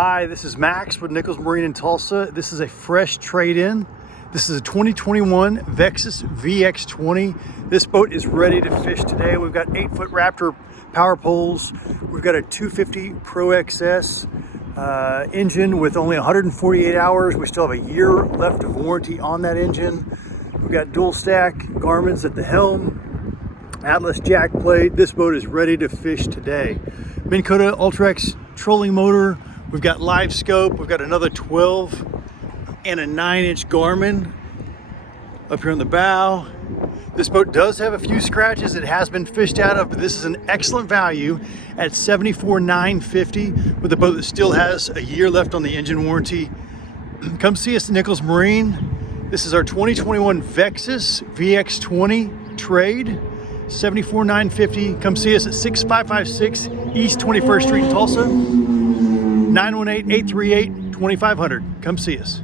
Hi, this is Max with Nichols Marine in Tulsa. This is a fresh trade-in. This is a 2021 Vexus VX20. This boat is ready to fish today. We've got 8-foot Raptor power poles. We've got a 250 Pro XS engine with only 148 hours. We still have a year left of warranty on that engine. We've got dual stack Garmin's at the helm, Atlas jack plate. This boat is ready to fish today. Minn Kota Ultrex trolling motor. We've got LiveScope. We've got another 12 and a 9-inch Garmin up here on the bow. This boat does have a few scratches it has been fished out of, but this is an excellent value at $74,950 with a boat that still has a year left on the engine warranty. Come see us at Nichols Marine. This is our 2021 Vexus VX20 trade, $74,950. Come see us at 6556 East 21st Street in Tulsa, 918-838-2500. Come see us.